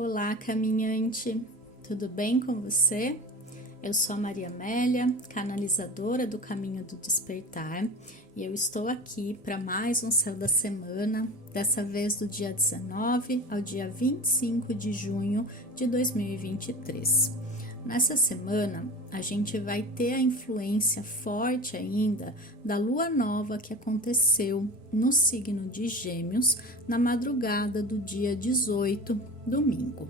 Olá, caminhante, tudo bem com você? Eu sou a Maria Amélia, canalizadora do Caminho do Despertar, e eu estou aqui para mais um Céu da Semana, dessa vez do dia 19 ao dia 25 de junho de 2023. Nessa semana, a gente vai ter a influência forte ainda da lua nova que aconteceu no signo de Gêmeos na madrugada do dia 18, domingo.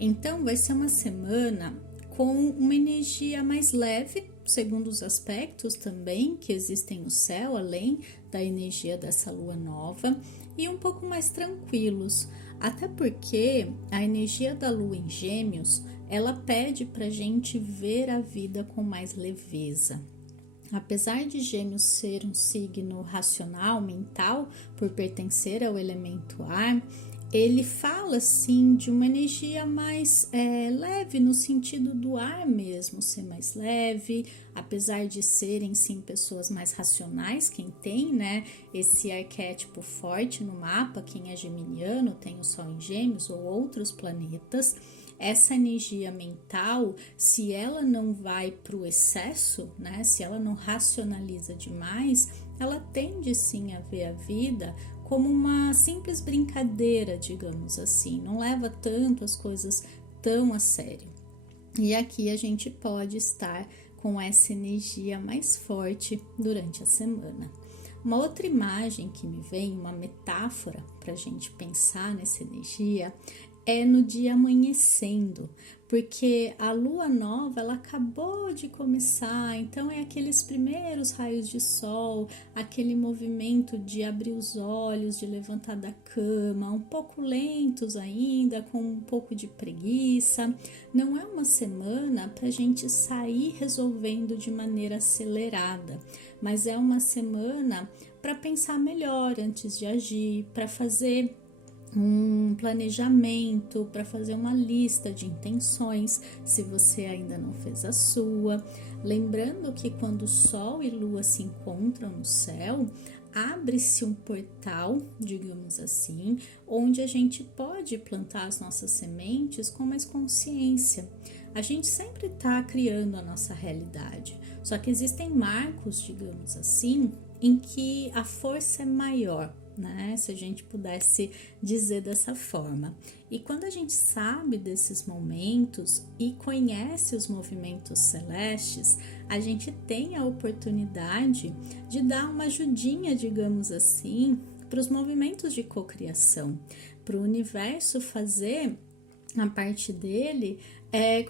Então, vai ser uma semana com uma energia mais leve, segundo os aspectos também que existem no céu, além da energia dessa lua nova, e um pouco mais tranquilos, até porque a energia da lua em Gêmeos, ela pede para a gente ver a vida com mais leveza. Apesar de Gêmeos ser um signo racional, mental, por pertencer ao elemento ar, ele fala sim de uma energia mais leve, no sentido do ar mesmo ser mais leve, apesar de serem sim pessoas mais racionais, quem tem, né, esse arquétipo forte no mapa, quem é geminiano, tem o Sol em Gêmeos ou outros planetas. Essa energia mental, se ela não vai para o excesso, né, se ela não racionaliza demais, ela tende sim a ver a vida como uma simples brincadeira, digamos assim, não leva tanto as coisas tão a sério. E aqui a gente pode estar com essa energia mais forte durante a semana. Uma outra imagem que me vem, uma metáfora para a gente pensar nessa energia, é no dia amanhecendo, porque a lua nova ela acabou de começar, então é aqueles primeiros raios de sol, aquele movimento de abrir os olhos, de levantar da cama, um pouco lentos ainda, com um pouco de preguiça. Não é uma semana para a gente sair resolvendo de maneira acelerada, mas é uma semana para pensar melhor antes de agir, para fazer um planejamento, para fazer uma lista de intenções, se você ainda não fez a sua. Lembrando que quando Sol e Lua se encontram no céu, abre-se um portal, digamos assim, onde a gente pode plantar as nossas sementes com mais consciência. A gente sempre está criando a nossa realidade, só que existem marcos, digamos assim, em que a força é maior, né? Se a gente pudesse dizer dessa forma. E quando a gente sabe desses momentos e conhece os movimentos celestes, a gente tem a oportunidade de dar uma ajudinha, digamos assim, para os movimentos de cocriação, para o universo fazer a parte dele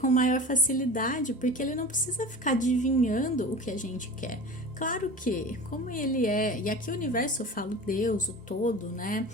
com maior facilidade, porque ele não precisa ficar adivinhando o que a gente quer. Claro que, como ele é, e aqui o universo eu falo Deus, o todo, né?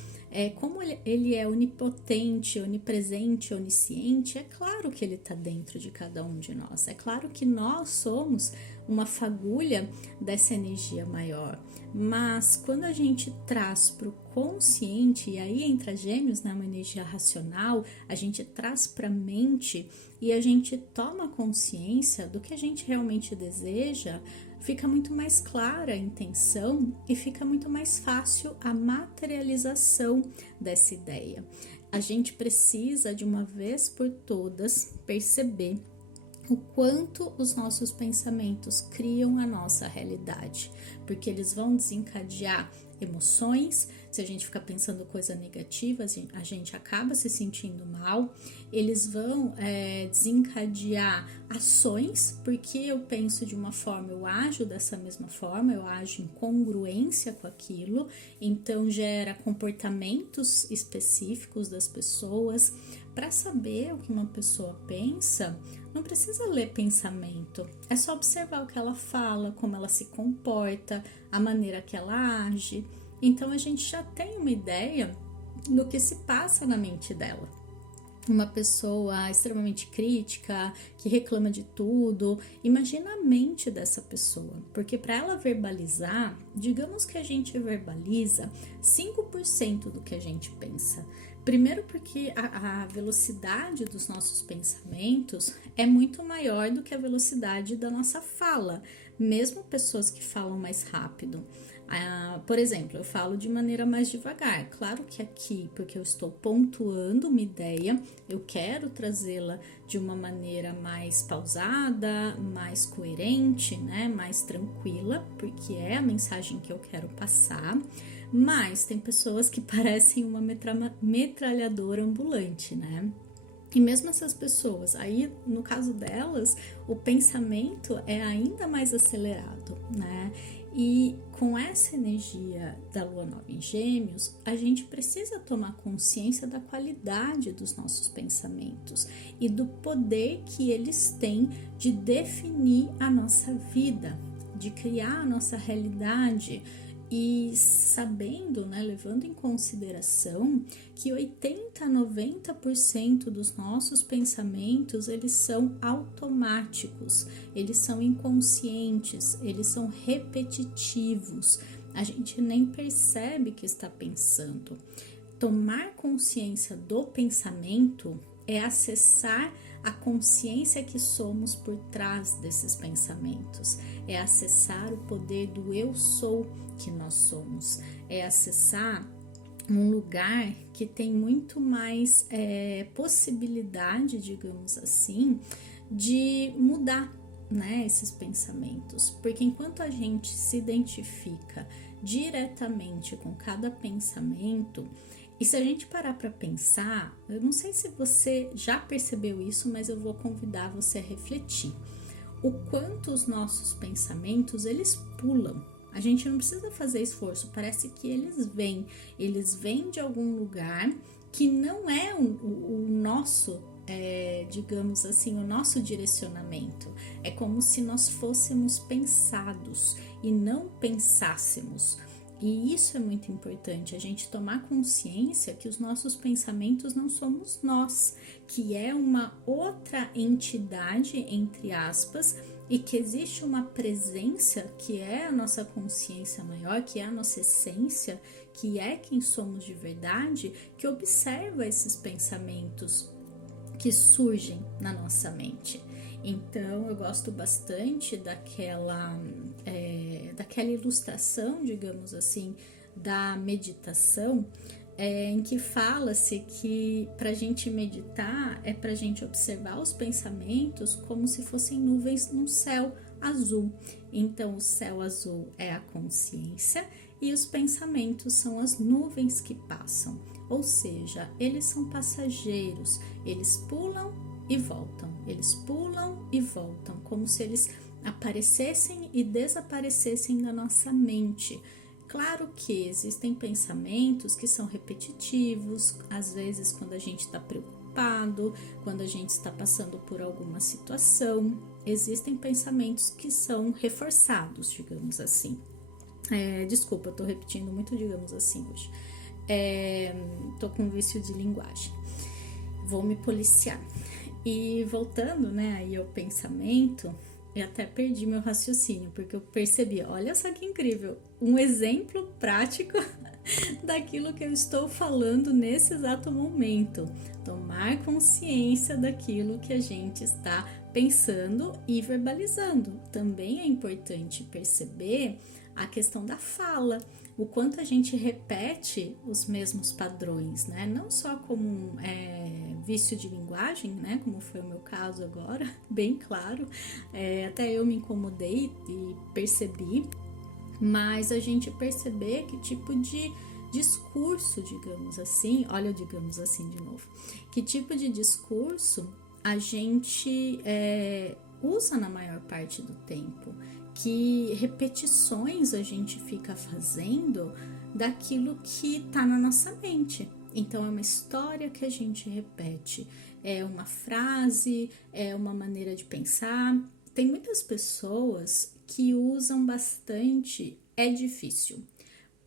Como ele é onipotente, onipresente, onisciente, é claro que ele está dentro de cada um de nós. É claro que nós somos uma fagulha dessa energia maior. Mas quando a gente traz para o consciente, e aí entra Gêmeos, né, uma energia racional, a gente traz para a mente e a gente toma consciência do que a gente realmente deseja, fica muito mais clara a intenção e fica muito mais fácil a materialização dessa ideia. A gente precisa, de uma vez por todas, perceber o quanto os nossos pensamentos criam a nossa realidade, porque eles vão desencadear emoções. Se a gente ficar pensando coisa negativa, a gente acaba se sentindo mal. Eles vão desencadear ações, porque eu penso de uma forma, eu ajo dessa mesma forma, eu ajo em congruência com aquilo, então gera comportamentos específicos das pessoas. Para saber o que uma pessoa pensa, não precisa ler pensamento, é só observar o que ela fala, como ela se comporta, a maneira que ela age. Então a gente já tem uma ideia do que se passa na mente dela. Uma pessoa extremamente crítica, que reclama de tudo, imagina a mente dessa pessoa, porque para ela verbalizar, digamos que a gente verbaliza 5% do que a gente pensa. Primeiro porque a velocidade dos nossos pensamentos é muito maior do que a velocidade da nossa fala, mesmo pessoas que falam mais rápido. Por exemplo, eu falo de maneira mais devagar. Claro que aqui, porque eu estou pontuando uma ideia, eu quero trazê-la de uma maneira mais pausada, mais coerente, né? Mais tranquila, porque é a mensagem que eu quero passar. Mas tem pessoas que parecem uma metralhadora ambulante, né? E mesmo essas pessoas, aí no caso delas, o pensamento é ainda mais acelerado, né? E com essa energia da lua nova em Gêmeos, a gente precisa tomar consciência da qualidade dos nossos pensamentos e do poder que eles têm de definir a nossa vida, de criar a nossa realidade. E sabendo, né, levando em consideração que 80 a 90% dos nossos pensamentos, eles são automáticos, eles são inconscientes, eles são repetitivos, a gente nem percebe que está pensando. Tomar consciência do pensamento é acessar a consciência que somos por trás desses pensamentos, é acessar o poder do eu sou que nós somos, é acessar um lugar que tem muito mais possibilidade, digamos assim, de mudar, né, esses pensamentos, porque enquanto a gente se identifica diretamente com cada pensamento, e se a gente parar para pensar, eu não sei se você já percebeu isso, mas eu vou convidar você a refletir. O quanto os nossos pensamentos, eles pulam. A gente não precisa fazer esforço, parece que eles vêm de algum lugar que não é o nosso, digamos assim, o nosso direcionamento. É como se nós fôssemos pensados e não pensássemos. E isso é muito importante, a gente tomar consciência que os nossos pensamentos não somos nós, que é uma outra entidade, entre aspas, e que existe uma presença que é a nossa consciência maior, que é a nossa essência, que é quem somos de verdade, que observa esses pensamentos que surgem na nossa mente. Então eu gosto bastante daquela ilustração, digamos assim, da meditação, em que fala-se que para a gente meditar é para a gente observar os pensamentos como se fossem nuvens num céu azul. Então o céu azul é a consciência e os pensamentos são as nuvens que passam, ou seja, eles são passageiros, eles pulam e voltam, eles pulam e voltam, como se eles aparecessem e desaparecessem da nossa mente. Claro que existem pensamentos que são repetitivos, às vezes quando a gente está preocupado, quando a gente está passando por alguma situação, existem pensamentos que são reforçados, digamos assim. Desculpa, eu tô repetindo muito, digamos assim, hoje. Tô com vício de linguagem. Vou me policiar. E voltando, né, aí ao pensamento, eu até perdi meu raciocínio, porque eu percebi, olha só que incrível, um exemplo prático daquilo que eu estou falando nesse exato momento. Tomar consciência daquilo que a gente está pensando e verbalizando. Também é importante perceber a questão da fala, o quanto a gente repete os mesmos padrões, né? Não só como vício de linguagem, né? Como foi o meu caso agora, bem claro. Até eu me incomodei e percebi, mas a gente perceber que tipo de discurso, digamos assim, olha, digamos assim de novo, que tipo de discurso a gente usa na maior parte do tempo, que repetições a gente fica fazendo daquilo que tá na nossa mente. Então é uma história que a gente repete, é uma frase, é uma maneira de pensar. Tem muitas pessoas que usam bastante é difícil.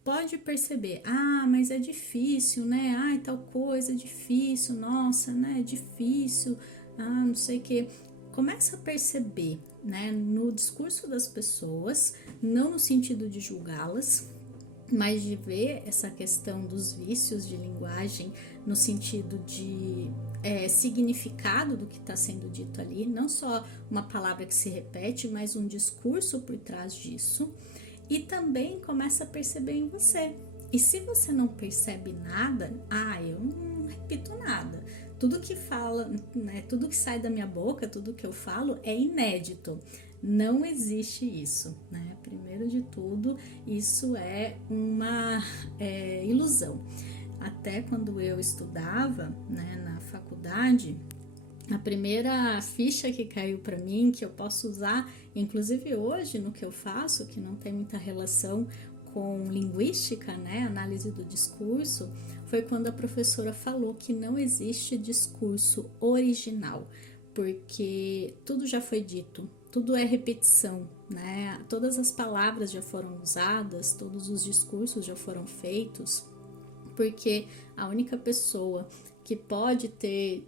Pode perceber, mas é difícil, né? Ai, tal coisa é difícil, nossa, né? É difícil, não sei o que. Começa a perceber, né, no discurso das pessoas, não no sentido de julgá-las, mas de ver essa questão dos vícios de linguagem no sentido de significado do que está sendo dito ali, não só uma palavra que se repete, mas um discurso por trás disso. e também começa a perceber em você. E se você não percebe nada, eu não repito nada. Tudo que fala, né, tudo que sai da minha boca, tudo que eu falo é inédito. Não existe isso, né? Primeiro de tudo, isso é uma ilusão. Até quando eu estudava, né, na faculdade, a primeira ficha que caiu para mim, que eu posso usar, inclusive hoje no que eu faço, que não tem muita relação com linguística, né, análise do discurso, foi quando a professora falou que não existe discurso original, porque tudo já foi dito, tudo é repetição, né? Todas as palavras já foram usadas, todos os discursos já foram feitos, porque a única pessoa que pode ter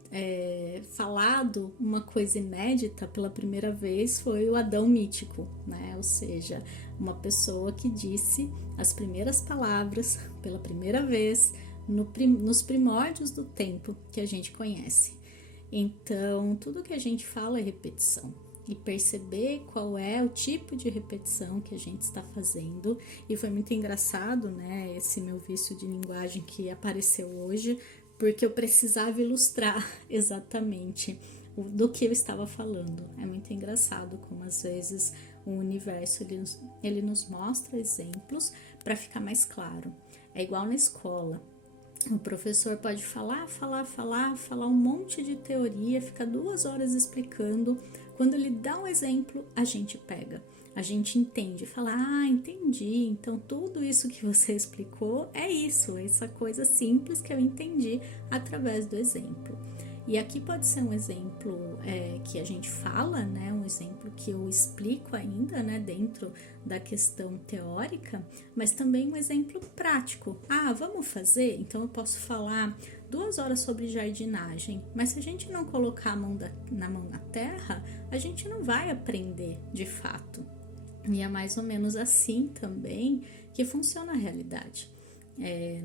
falado uma coisa inédita pela primeira vez foi o Adão mítico, né? Ou seja, uma pessoa que disse as primeiras palavras pela primeira vez nos primórdios do tempo que a gente conhece. Então, tudo que a gente fala é repetição. E perceber qual é o tipo de repetição que a gente está fazendo. E foi muito engraçado, né, esse meu vício de linguagem que apareceu hoje, porque eu precisava ilustrar exatamente do que eu estava falando. É muito engraçado como às vezes o universo ele nos mostra exemplos para ficar mais claro. É igual na escola. O professor pode falar um monte de teoria, fica 2 horas explicando. Quando ele dá um exemplo, a gente pega, a gente entende, fala, entendi, então tudo isso que você explicou é isso, essa coisa simples que eu entendi através do exemplo. E aqui pode ser um exemplo que a gente fala, né, um exemplo que eu explico ainda, né, dentro da questão teórica, mas também um exemplo prático. Vamos fazer? Então eu posso falar 2 horas sobre jardinagem, mas se a gente não colocar a mão na terra, a gente não vai aprender de fato. E é mais ou menos assim também que funciona a realidade.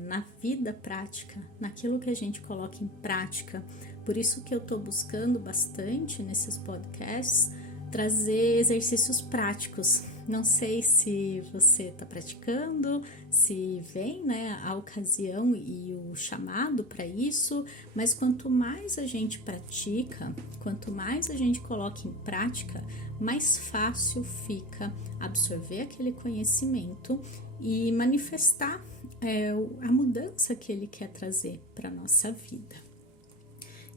Na vida prática, naquilo que a gente coloca em prática. Por isso que eu estou buscando bastante nesses podcasts trazer exercícios práticos. Não sei se você está praticando, se vem, né, a ocasião e o chamado para isso, mas quanto mais a gente pratica, quanto mais a gente coloca em prática, mais fácil fica absorver aquele conhecimento e manifestar a mudança que ele quer trazer para a nossa vida.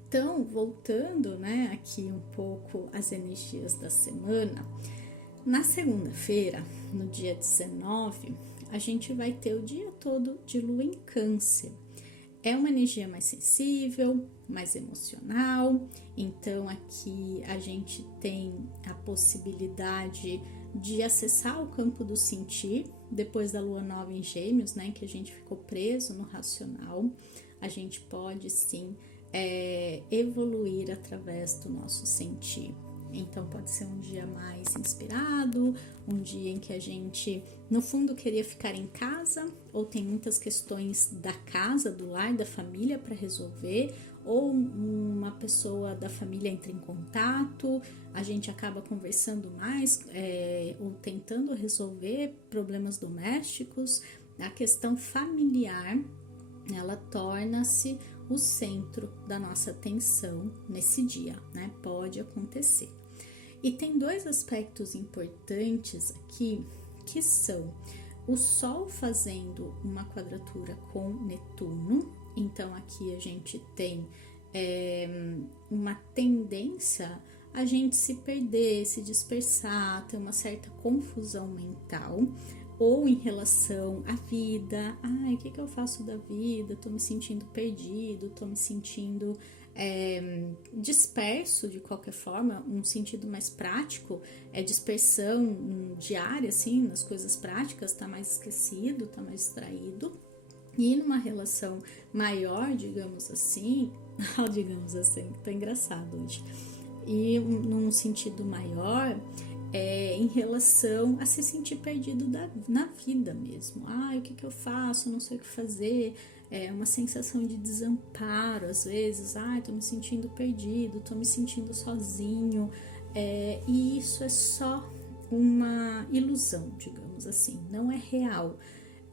Então, voltando, né, aqui um pouco às energias da semana, na segunda-feira, no dia 19, a gente vai ter o dia todo de lua em Câncer. É uma energia mais sensível, mais emocional, então aqui a gente tem a possibilidade de acessar o campo do sentir, depois da lua nova em Gêmeos, né, que a gente ficou preso no racional, a gente pode sim evoluir através do nosso sentir. Então pode ser um dia mais inspirado, um dia em que a gente, no fundo, queria ficar em casa, ou tem muitas questões da casa, do lar, da família para resolver, ou uma pessoa da família entra em contato, a gente acaba conversando mais, ou tentando resolver problemas domésticos. A questão familiar, ela torna-se o centro da nossa atenção nesse dia, né? Pode acontecer. E tem 2 aspectos importantes aqui, que são o Sol fazendo uma quadratura com Netuno. Então aqui a gente tem uma tendência a gente se perder, se dispersar, ter uma certa confusão mental, ou em relação à vida. O que eu faço da vida? Tô me sentindo perdido, tô me sentindo disperso de qualquer forma. Um sentido mais prático é dispersão diária, assim, nas coisas práticas, tá mais esquecido, tá mais distraído. E numa relação maior, digamos assim, tô engraçado hoje, e num sentido maior, em relação a se sentir perdido na vida mesmo. O que eu faço? Eu não sei o que fazer. É uma sensação de desamparo, às vezes. Tô me sentindo perdido, tô me sentindo sozinho. E isso é só uma ilusão, digamos assim, não é real.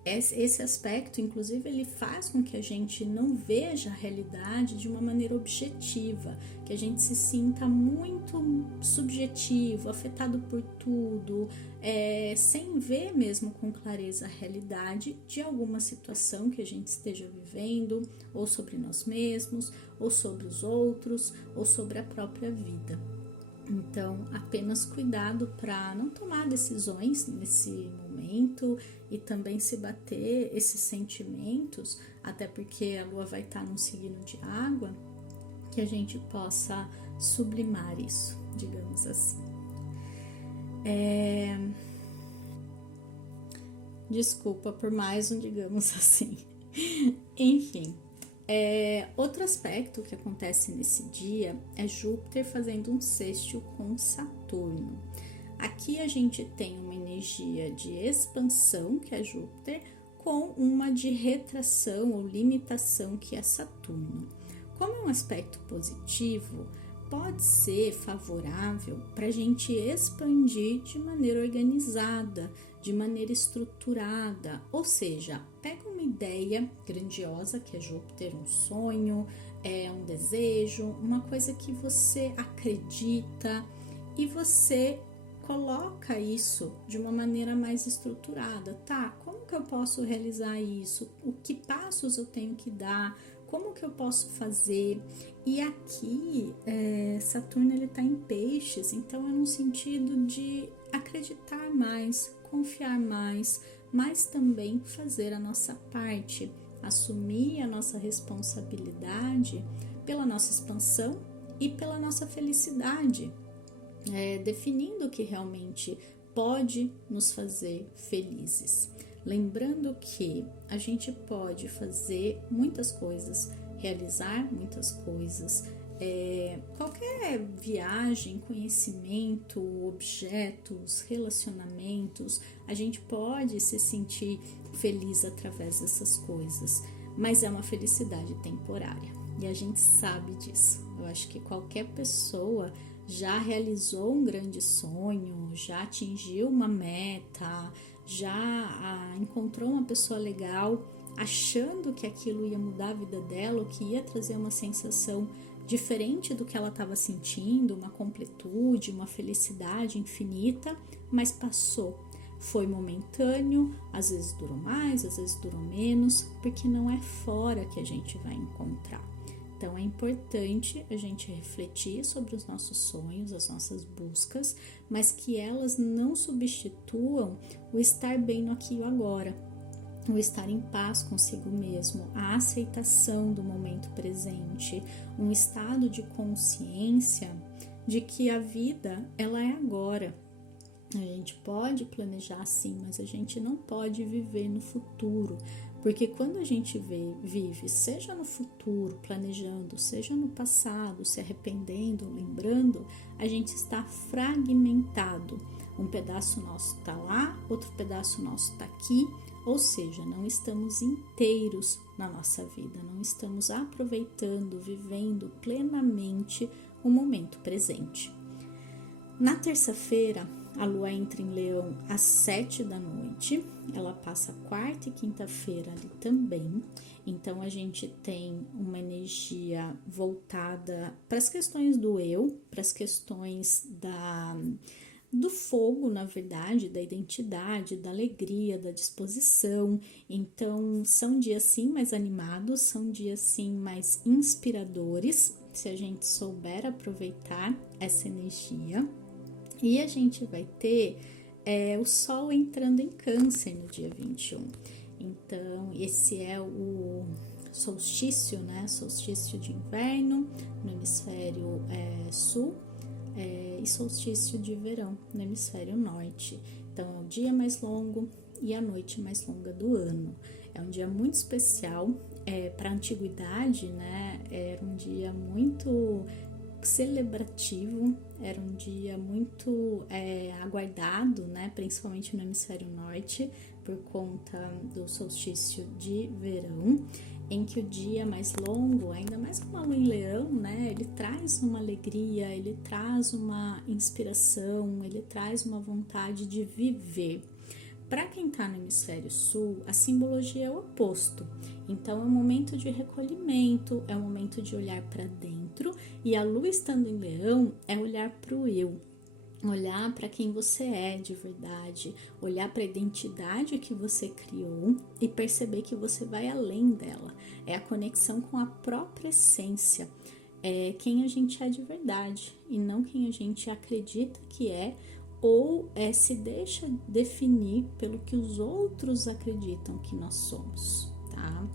Esse aspecto, inclusive, ele faz com que a gente não veja a realidade de uma maneira objetiva, que a gente se sinta muito subjetivo, afetado por tudo, sem ver mesmo com clareza a realidade de alguma situação que a gente esteja vivendo, ou sobre nós mesmos, ou sobre os outros, ou sobre a própria vida. Então, apenas cuidado para não tomar decisões nesse momento e também se bater esses sentimentos, até porque a lua vai estar num signo de água, que a gente possa sublimar isso, digamos assim. Desculpa por mais um, digamos assim. Enfim. Outro aspecto que acontece nesse dia é Júpiter fazendo um sextil com Saturno. Aqui a gente tem uma energia de expansão, que é Júpiter, com uma de retração ou limitação, que é Saturno. Como é um aspecto positivo, pode ser favorável para a gente expandir de maneira organizada, de maneira estruturada, ou seja, pega uma ideia grandiosa, que é Júpiter, um sonho, um desejo, uma coisa que você acredita e você coloca isso de uma maneira mais estruturada, tá? Como que eu posso realizar isso? O que passos eu tenho que dar? Como que eu posso fazer? E aqui, Saturno ele tá em peixes, então é no sentido de acreditar mais, confiar mais, mas também fazer a nossa parte, assumir a nossa responsabilidade pela nossa expansão e pela nossa felicidade, definindo o que realmente pode nos fazer felizes. Lembrando que a gente pode fazer muitas coisas, realizar muitas coisas, qualquer viagem, conhecimento, objetos, relacionamentos, a gente pode se sentir feliz através dessas coisas, mas é uma felicidade temporária e a gente sabe disso. Eu acho que qualquer pessoa já realizou um grande sonho, já atingiu uma meta, já encontrou uma pessoa legal, achando que aquilo ia mudar a vida dela, ou que ia trazer uma sensação diferente do que ela estava sentindo, uma completude, uma felicidade infinita, mas passou. Foi momentâneo, às vezes durou mais, às vezes durou menos, porque não é fora que a gente vai encontrar. Então é importante a gente refletir sobre os nossos sonhos, as nossas buscas, mas que elas não substituam o estar bem no aqui e agora, o estar em paz consigo mesmo, a aceitação do momento presente, um estado de consciência de que a vida ela é agora. A gente pode planejar sim, mas a gente não pode viver no futuro, porque quando a gente vive, seja no futuro, planejando, seja no passado, se arrependendo, lembrando, a gente está fragmentado. Um pedaço nosso está lá, outro pedaço nosso está aqui, ou seja, não estamos inteiros na nossa vida, não estamos aproveitando, vivendo plenamente o momento presente. Na terça-feira, a lua entra em Leão às 7 da noite, ela passa quarta e quinta-feira ali também, então a gente tem uma energia voltada para as questões do eu, para as questões do fogo, na verdade, da identidade, da alegria, da disposição. Então, são dias sim mais animados, são dias sim mais inspiradores, se a gente souber aproveitar essa energia. E a gente vai ter o Sol entrando em Câncer no dia 21. Então, esse é o solstício, né? Solstício de inverno no hemisfério sul. E solstício de verão no hemisfério norte. Então, é o dia mais longo e a noite mais longa do ano. É um dia muito especial. Para a antiguidade, né? Era um dia muito celebrativo, era um dia muito aguardado, né? Principalmente no hemisfério norte, por conta do solstício de verão, em que o dia é mais longo, ainda mais com a lua em leão, né? Ele traz uma alegria, ele traz uma inspiração, ele traz uma vontade de viver. Para quem está no hemisfério sul, a simbologia é o oposto. Então, é um momento de recolhimento, é um momento de olhar para dentro, e a lua estando em leão é olhar para o eu, olhar para quem você é de verdade, olhar para a identidade que você criou e perceber que você vai além dela. É a conexão com a própria essência, é quem a gente é de verdade e não quem a gente acredita que é, ou se deixa definir pelo que os outros acreditam que nós somos, tá?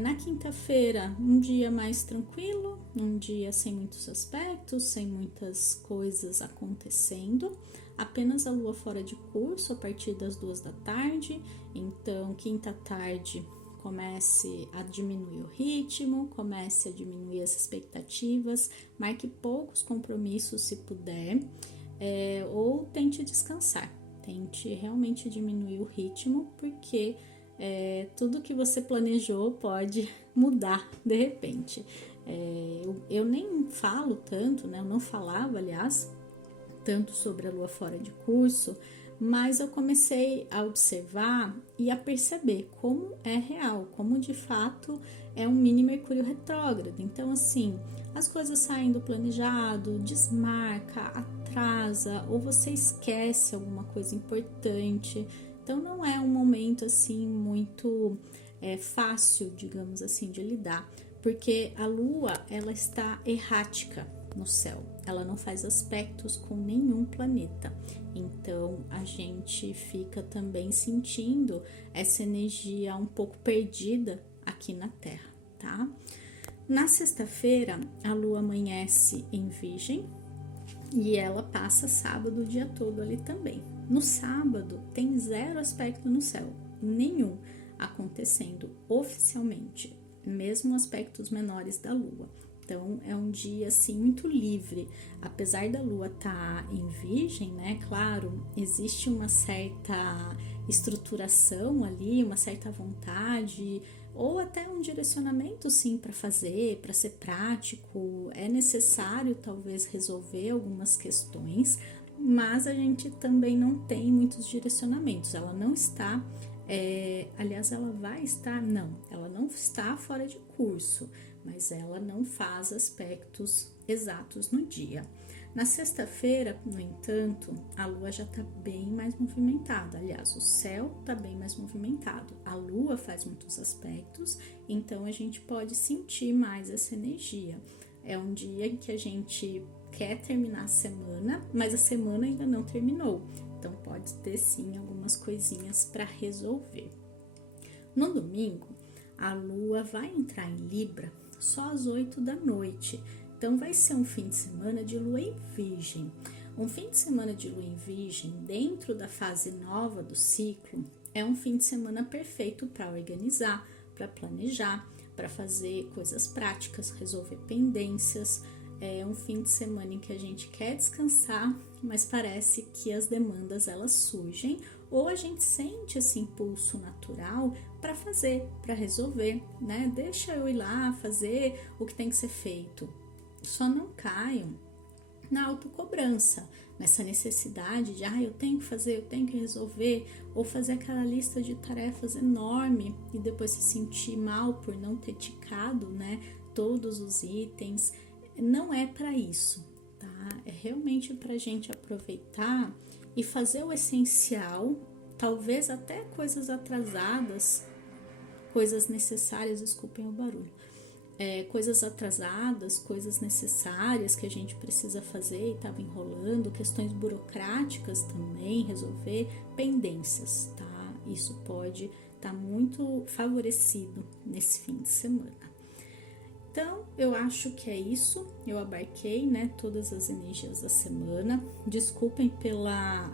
Na quinta-feira, um dia mais tranquilo, um dia sem muitos aspectos, sem muitas coisas acontecendo, apenas a lua fora de curso a partir das 2 da tarde, então quinta tarde comece a diminuir o ritmo, comece a diminuir as expectativas, marque poucos compromissos se puder, ou tente descansar, tente realmente diminuir o ritmo, porque tudo que você planejou pode mudar de repente. Eu nem falo tanto, né? Eu não falava, aliás, tanto sobre a lua fora de curso, mas eu comecei a observar e a perceber como é real, como de fato é um mini Mercúrio retrógrado. Então, assim, as coisas saem do planejado, desmarca, atrasa, ou você esquece alguma coisa importante. Então, não é um momento assim muito fácil, digamos assim, de lidar, porque a lua ela está errática no céu, ela não faz aspectos com nenhum planeta, então a gente fica também sentindo essa energia um pouco perdida aqui na Terra, tá? Na sexta-feira, a lua amanhece em Virgem e ela passa sábado o dia todo ali também. No sábado, tem 0 aspecto no céu, nenhum acontecendo oficialmente, mesmo aspectos menores da lua. Então, é um dia, assim, muito livre. Apesar da lua estar em Virgem, né? Claro, existe uma certa estruturação ali, uma certa vontade, ou até um direcionamento, sim, para fazer, para ser prático. É necessário, talvez, resolver algumas questões, mas a gente também não tem muitos direcionamentos. Ela não está... aliás, ela vai estar... Não, ela não está fora de curso, mas ela não faz aspectos exatos no dia. Na sexta-feira, no entanto, a lua já está bem mais movimentada. Aliás, o céu está bem mais movimentado. A lua faz muitos aspectos, então a gente pode sentir mais essa energia. É um dia em que a gente quer terminar a semana, mas a semana ainda não terminou. Então pode ter sim algumas coisinhas para resolver. No domingo, a lua vai entrar em Libra só às 8 da noite. Então vai ser um fim de semana de lua em Virgem. Um fim de semana de lua em Virgem, dentro da fase nova do ciclo, é um fim de semana perfeito para organizar, para planejar, para fazer coisas práticas, resolver pendências. É um fim de semana em que a gente quer descansar, mas parece que as demandas elas surgem, ou a gente sente esse impulso natural para fazer, para resolver, né? Deixa eu ir lá fazer o que tem que ser feito. Só não caiam na autocobrança, nessa necessidade de eu tenho que fazer, eu tenho que resolver, ou fazer aquela lista de tarefas enorme e depois se sentir mal por não ter ticado, né, todos os itens. Não é para isso, tá? É realmente para a gente aproveitar e fazer o essencial, talvez até coisas atrasadas, coisas necessárias, desculpem o barulho, coisas atrasadas, coisas necessárias que a gente precisa fazer e estava enrolando, questões burocráticas também, resolver pendências, tá? Isso pode estar muito favorecido nesse fim de semana. Então, eu acho que é isso, eu abarquei, né, todas as energias da semana. Desculpem pela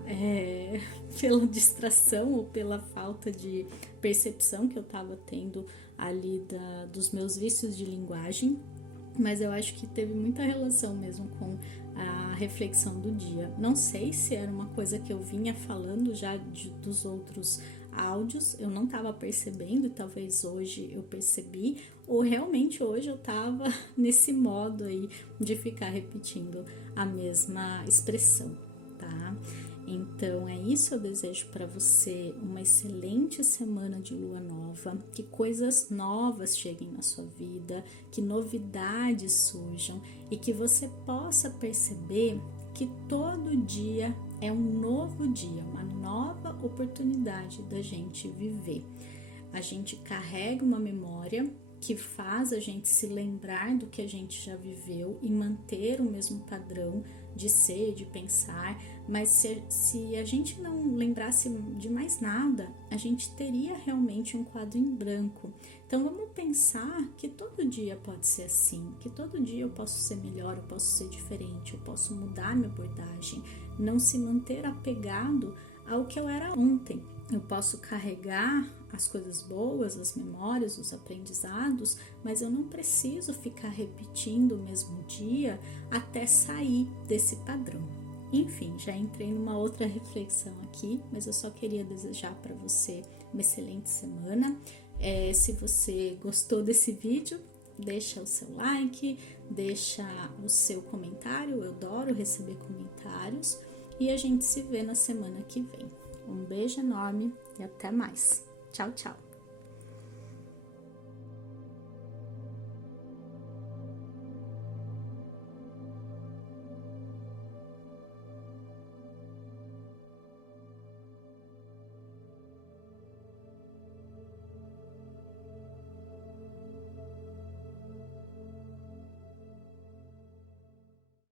distração ou pela falta de percepção que eu estava tendo ali dos meus vícios de linguagem, mas eu acho que teve muita relação mesmo com a reflexão do dia. Não sei se era uma coisa que eu vinha falando já dos outros áudios, eu não estava percebendo, e talvez hoje eu percebi, ou realmente hoje eu estava nesse modo aí de ficar repetindo a mesma expressão, tá? Então é isso, eu desejo para você uma excelente semana de lua nova, que coisas novas cheguem na sua vida, que novidades surjam e que você possa perceber que todo dia é um novo dia, uma nova oportunidade da gente viver. A gente carrega uma memória que faz a gente se lembrar do que a gente já viveu e manter o mesmo padrão de ser, de pensar, mas se a gente não lembrasse de mais nada, a gente teria realmente um quadro em branco. Então vamos pensar que todo dia pode ser assim, que todo dia eu posso ser melhor, eu posso ser diferente, eu posso mudar minha abordagem, não se manter apegado ao que eu era ontem. Eu posso carregar as coisas boas, as memórias, os aprendizados, mas eu não preciso ficar repetindo o mesmo dia até sair desse padrão. Enfim, já entrei numa outra reflexão aqui, mas eu só queria desejar para você uma excelente semana. Se você gostou desse vídeo, deixa o seu like, deixa o seu comentário, eu adoro receber comentários e a gente se vê na semana que vem. Um beijo enorme e até mais. Tchau, tchau!